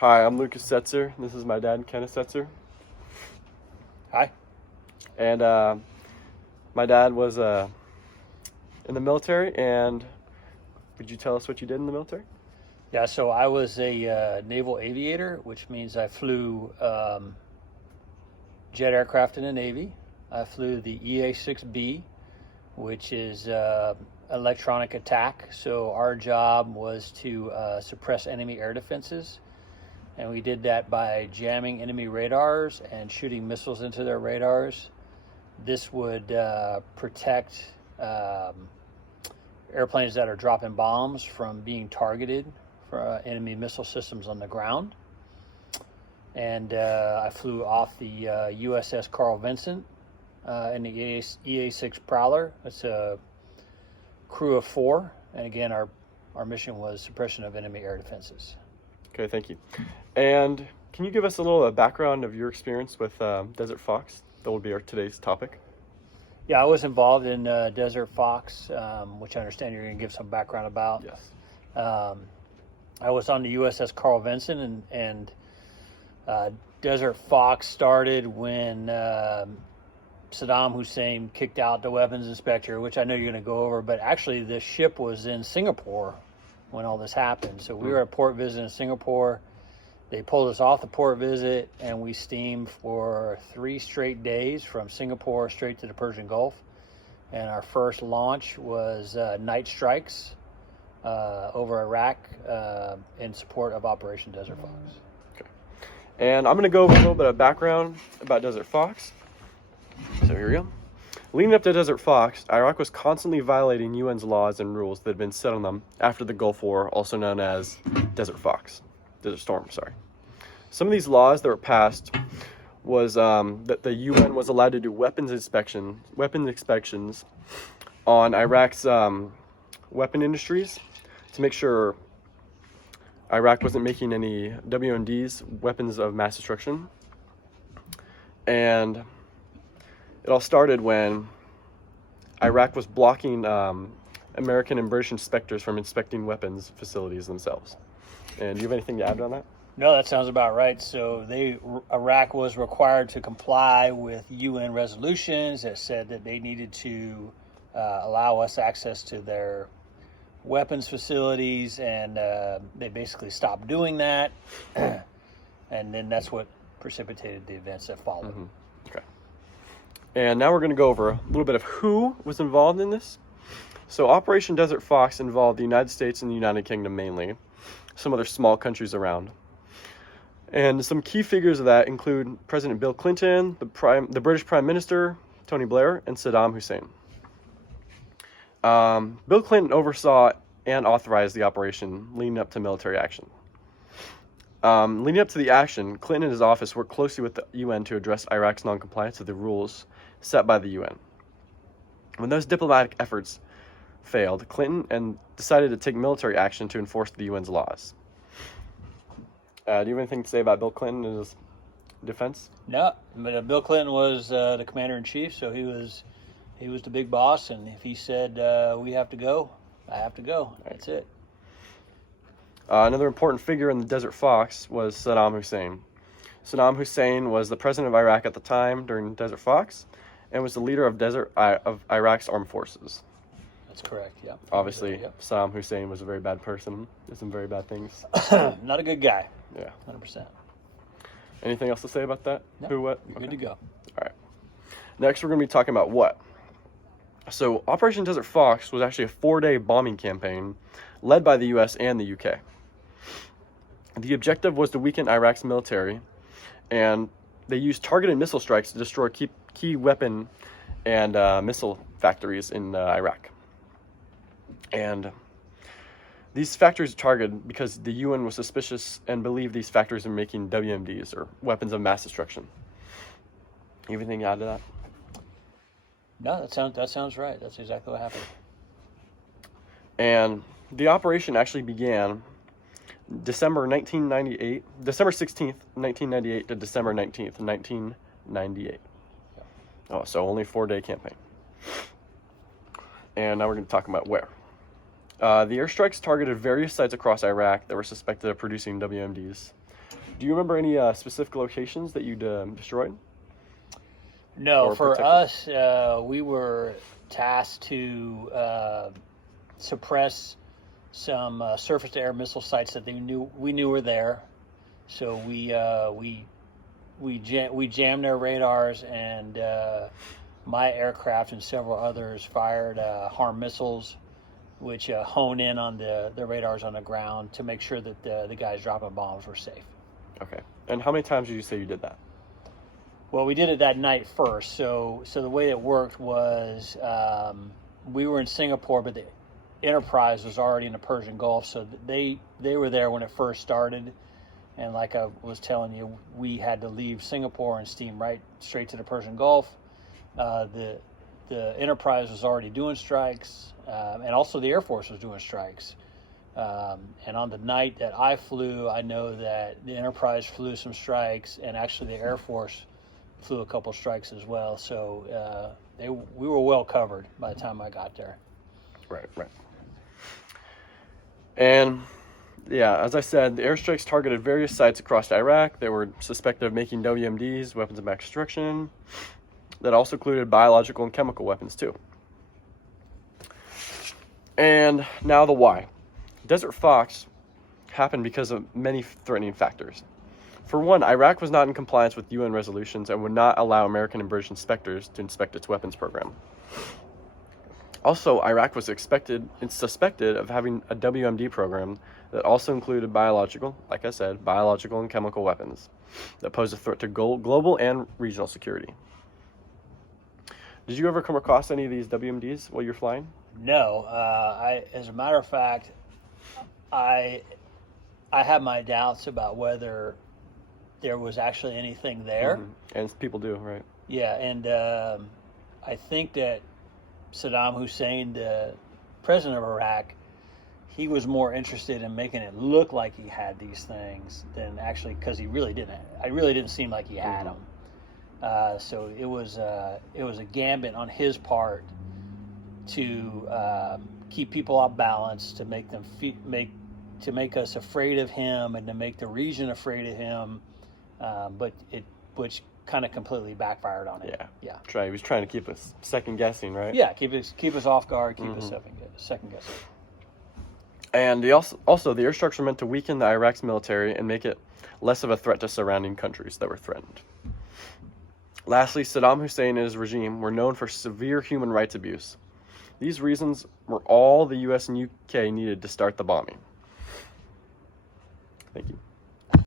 Hi, I'm Lucas Setzer. This is my dad, Kenneth Setzer. Hi. And my dad was in the military. And would you tell us what you did in the military? Yeah, so I was a naval aviator, which means I flew jet aircraft in the Navy. I flew the EA-6B, which is electronic attack. So our job was to suppress enemy air defenses. And we did that by jamming enemy radars and shooting missiles into their radars. This would protect airplanes that are dropping bombs from being targeted for enemy missile systems on the ground. And I flew off the USS Carl Vinson in the EA-6 Prowler. It's a crew of 4. And again, our mission was suppression of enemy air defenses. Okay, thank you. And can you give us a little background of your experience with Desert Fox? That will be today's topic. Yeah, I was involved in Desert Fox, which I understand you're going to give some background about. Yes. I was on the USS Carl Vinson, and Desert Fox started when Saddam Hussein kicked out the weapons inspector, which I know you're going to go over, but actually the ship was in Singapore when all this happened. So we were at port visit in Singapore. They pulled us off the port visit, and we steamed for 3 straight days from Singapore straight to the Persian Gulf. And our first launch was night strikes over Iraq in support of Operation Desert Fox. Okay. And I'm going to go over a little bit of background about Desert Fox. So here we go. Leading up to Desert Fox, Iraq was constantly violating UN's laws and rules that had been set on them after the Gulf War, also known as Desert Storm. Some of these laws that were passed was that the UN was allowed to do weapons inspections on Iraq's weapon industries to make sure Iraq wasn't making any WMDs, weapons of mass destruction. And it all started when Iraq was blocking American and British inspectors from inspecting weapons facilities themselves. And do you have anything to add on that? No, that sounds about right. So Iraq was required to comply with UN resolutions that said that they needed to allow us access to their weapons facilities, and they basically stopped doing that. And then that's what precipitated the events that followed. Mm-hmm. Okay. And now we're going to go over a little bit of who was involved in this. So Operation Desert Fox involved the United States and the United Kingdom mainly, some other small countries around. And some key figures of that include President Bill Clinton, the British Prime Minister, Tony Blair, and Saddam Hussein. Bill Clinton oversaw and authorized the operation leading up to military action. Leading up to the action, Clinton and his office worked closely with the UN to address Iraq's noncompliance with the rules set by the UN. When those diplomatic efforts failed, Clinton decided to take military action to enforce the UN's laws. Do you have anything to say about Bill Clinton and his defense? No, but Bill Clinton was the commander-in-chief, so he was the big boss, and if he said we have to go, I have to go. That's it. Another important figure in the Desert Fox was Saddam Hussein. Saddam Hussein was the president of Iraq at the time during Desert Fox, and was the leader of Iraq's armed forces. That's correct, yeah. Obviously, yep. Saddam Hussein was a very bad person, did some very bad things. Not a good guy. Yeah. 100%. Anything else to say about that? No, who, what? You're good to go. All right. Next, we're going to be talking about what. So, Operation Desert Fox was actually a 4-day bombing campaign led by the U.S. and the U.K. The objective was to weaken Iraq's military, and they used targeted missile strikes to destroy key weapon and missile factories in Iraq. And these factories were targeted because the UN was suspicious and believed these factories were making WMDs, or weapons of mass destruction. Anything to add to that? No, that sounds right. That's exactly what happened. And the operation actually began December 16th, 1998 to December 19th, 1998. Yeah. Oh, so only a 4-day campaign. And now we're going to talk about where. The airstrikes targeted various sites across Iraq that were suspected of producing WMDs. Do you remember any specific locations that you destroyed? No, Or for protected? us, we were tasked to suppress some surface-to-air missile sites that we knew were there. So we jammed their radars, and my aircraft and several others fired HARM missiles, which hone in on the radars on the ground to make sure that the guys dropping bombs were safe. Okay. And how many times did you say you did that? Well, we did it that night first. So the way it worked was we were in Singapore, but the Enterprise was already in the Persian Gulf, so they were there when it first started. And like I was telling you, we had to leave Singapore and steam right straight to the Persian Gulf. The Enterprise was already doing strikes, and also the Air Force was doing strikes. And on the night that I flew, I know that the Enterprise flew some strikes, and actually the Air Force flew a couple strikes as well. So we were well covered by the time I got there. Right. And yeah, as I said, the airstrikes targeted various sites across Iraq. They were suspected of making WMDs, weapons of mass destruction. That also included biological and chemical weapons too. And now the why. Desert Fox happened because of many threatening factors. For one, Iraq was not in compliance with UN resolutions and would not allow American and British inspectors to inspect its weapons program. Also, Iraq was suspected of having a WMD program that also included biological and chemical weapons that pose a threat to global and regional security. Did you ever come across any of these WMDs while you're flying? No, as a matter of fact, I have my doubts about whether there was actually anything there. Mm-hmm. And people do, right? Yeah, and I think that Saddam Hussein, the president of Iraq, he was more interested in making it look like he had these things than actually, because he really didn't. I really didn't seem like he had them. So it was a gambit on his part to keep people off balance, to make them make us afraid of him, and to make the region afraid of him. Which kind of completely backfired on it. Yeah. He was trying to keep us second guessing, right? Yeah, keep us off guard, keep us second guessing. And the airstrikes were meant to weaken the Iraq's military and make it less of a threat to surrounding countries that were threatened. Lastly, Saddam Hussein and his regime were known for severe human rights abuse. These reasons were all the US and UK needed to start the bombing. Thank you.